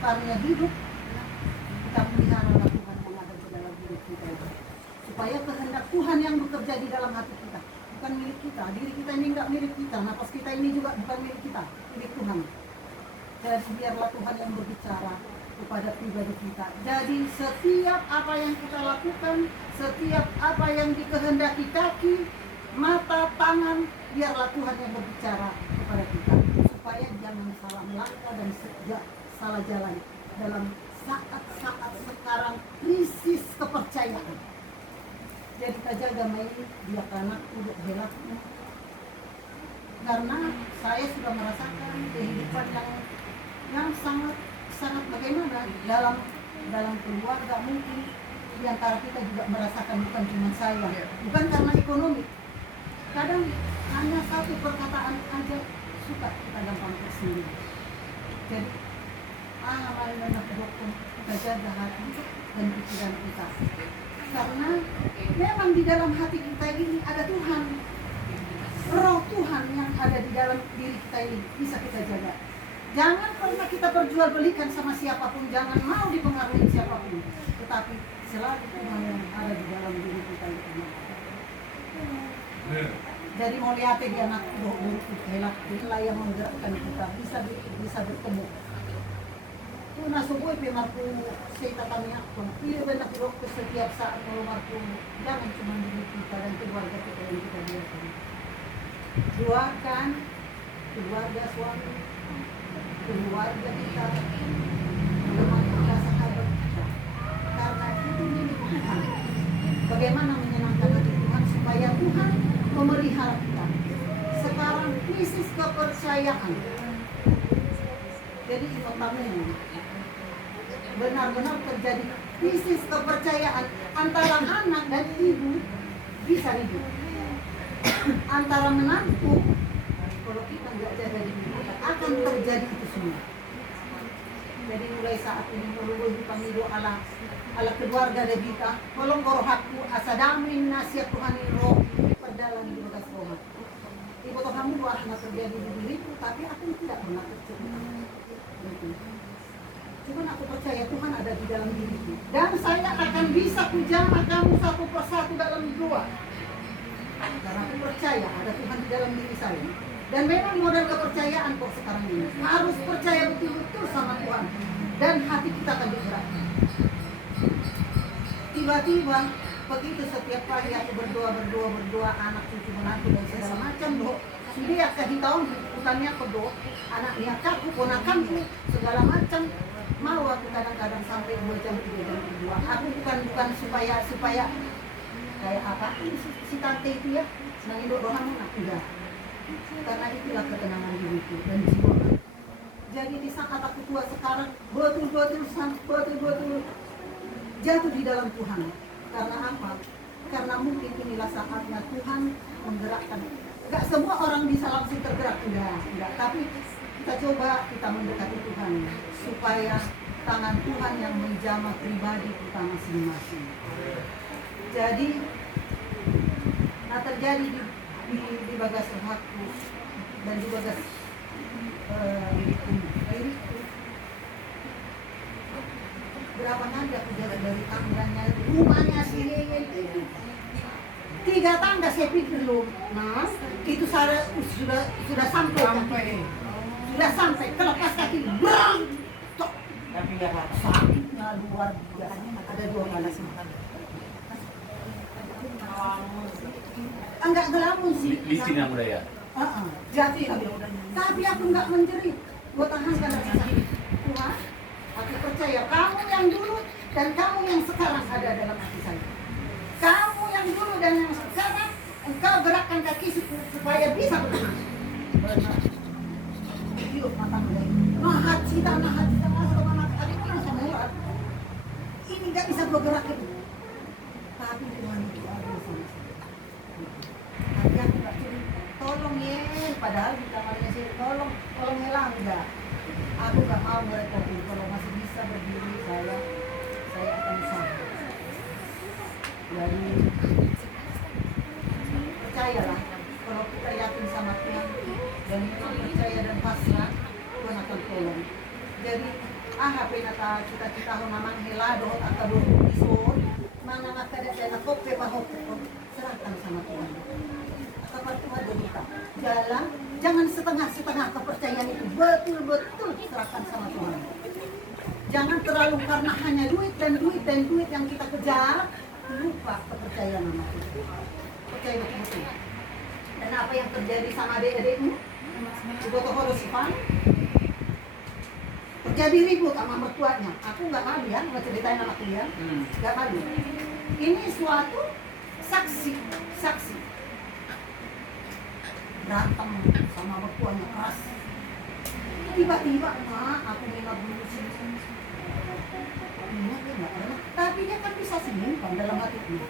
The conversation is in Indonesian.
sekitarnya hidup, kita pelihara Tuhan yang ada di dalam hidup kita itu. Supaya kehendak Tuhan yang bekerja di dalam hati kita, bukan milik kita. Diri kita ini enggak milik kita, nafas kita ini juga bukan milik kita, milik Tuhan. Jadi biarlah Tuhan yang berbicara kepada pribadi kita. Jadi setiap apa yang kita lakukan, setiap apa yang dikehendaki kaki, mata, tangan, biarlah Tuhan yang berbicara kepada kita. Supaya jangan salah melangkah dan salah jalan dalam saat-saat sekarang krisis kepercayaan. Jadi kita jaga main dia karena udah helaknya. Karena saya sudah merasakan kehidupan yang sangat bagaimana dalam keluarga, mungkin di antara kita juga merasakan, bukan cuma saya, bukan karena ekonomi. Kadang hanya satu perkataan aja suka kita gampang tersinggung. Jadi mari menakutkan, kita jaga hati dan pikiran kita. Karena memang di dalam hati kita ini ada Tuhan, Roh Tuhan yang ada di dalam diri kita ini bisa kita jaga. Jangan pernah kita perjualbelikan sama siapapun, jangan mau dipengaruhi siapapun, tetapi selalu Tuhan yang ada di dalam diri kita ini. Jadi mau lihat dia anak doh helak itulah yang menggerakkan kita bisa bertemu. Tuna subuh pemarku saya tanya pun, iya benar doh setiap saat kalau marku jangan cuma diri kita dan keluarga kita yang kita biarkan. Doakan keluarga suami, keluarga kita, teman kita, sahabat kita, karena itu milik Tuhan. Bagaimana menyenangkan hati Tuhan supaya Tuhan memelihara kita. Sekarang krisis kepercayaan. Jadi itu tamunya. Benar-benar terjadi krisis kepercayaan antara anak dan ibu bisa ribut. Antara menantu, kalau kita nggak jaga diri kita akan terjadi itu semua. Jadi mulai saat ini perlu dipanggil ala keluarga dari kita, tolong gorohaku asadamin nasihat Tuhan roh perdalam di bekas Roma. Ibu toh kamu pernah terjadi di diriku, tapi aku tidak pernah terjadi. Cuma aku percaya Tuhan ada di dalam diriku, dan saya akan bisa kujama kamu satu persatu dalam doa. Karena aku percaya ada Tuhan di dalam diri saya. Dan memang modal kepercayaan kok sekarang ini. Harus percaya betul-betul sama Tuhan. Dan hati kita akan digerakkan. Tiba-tiba begitu setiap kali aku berdoa, anak cucu menantu dan segala macam doa. Sudah kasih tahu bukannya berdoa, anak niatku, ponakanku, segala macam. Mau aku kadang-kadang sampai 2 jam, 3 jam berdoa. Aku bukan supaya kayak apa si tante itu ya senang doa enggak, karena itulah ketenangan diriku dan jiwa. Jadi di saat aku tua sekarang betul jatuh di dalam Tuhan. Karena apa? Karena mungkin inilah saatnya Tuhan menggerakkan. Enggak semua orang bisa langsung tergerak, enggak, tapi kita coba kita mendekati Tuhan supaya tangan Tuhan yang menjamah pribadi kita masing-masing. Jadi, terjadi di bagas rohaku dan di bagas diriku. Berapa kali aku jalan dari tangganya, rumahnya si Yeye itu 3 tangga saya pikir loh. Nah, itu sudah sampai. Sudah sampai, kelepas kaki, bang! Tapi nggak apa. Sakitnya luar biasa. Ada 2 kali semakan. Enggak ngelamun sih. Licin yang muda ya? Jadi, tapi aku enggak menjerit. Gue tahan karena sakit. Tuhan, aku percaya kamu yang dulu dan kamu yang sekarang ada dalam hati saya. Kamu yang dulu dan yang sekarang, engkau gerakkan kaki supaya bisa bergerak. Benar. Yuk, mata mulai. Nahat cita, sama hewan. Ini enggak bisa bergerak itu. Tapi Tuhan itu ada sama saya. Tapi aku gak curi, tolong ya, padahal di kamarnya sih, tolong hilang enggak. Aku gak mau merepotin, kalau masih bisa berdiri saya akan usaha. Jadi percayalah, kalau kita yakin sama Tuhan dan memang percaya dan pasrah, Tuhan akan tolong. Jadi HP nata cita-cita ho mamang helado at kaburo isor, mana makada na kope pa ho, serahkan sama Tuhan. Kapag Tuhan kita, jalan, jangan setengah-setengah kepercayaan itu, betul-betul serahkan sama Tuhan. Jangan terlalu karena hanya duit dan duit yang kita kejar, lupa kepercayaan sama Tuhan. Percaya betul-betul. Dan apa yang terjadi sama adik-adikmu? Sudah tohoro sifan, terjadi ribut sama mertuanya. Aku nggak malu ya, nggak ceritain sama kalian, nggak malu. Ini suatu saksi. Berantem sama mertuanya keras. Tiba-tiba, aku minat dulu sih. Minat dia nggak pernah. Tapi dia kan bisa simpan dalam hatinya.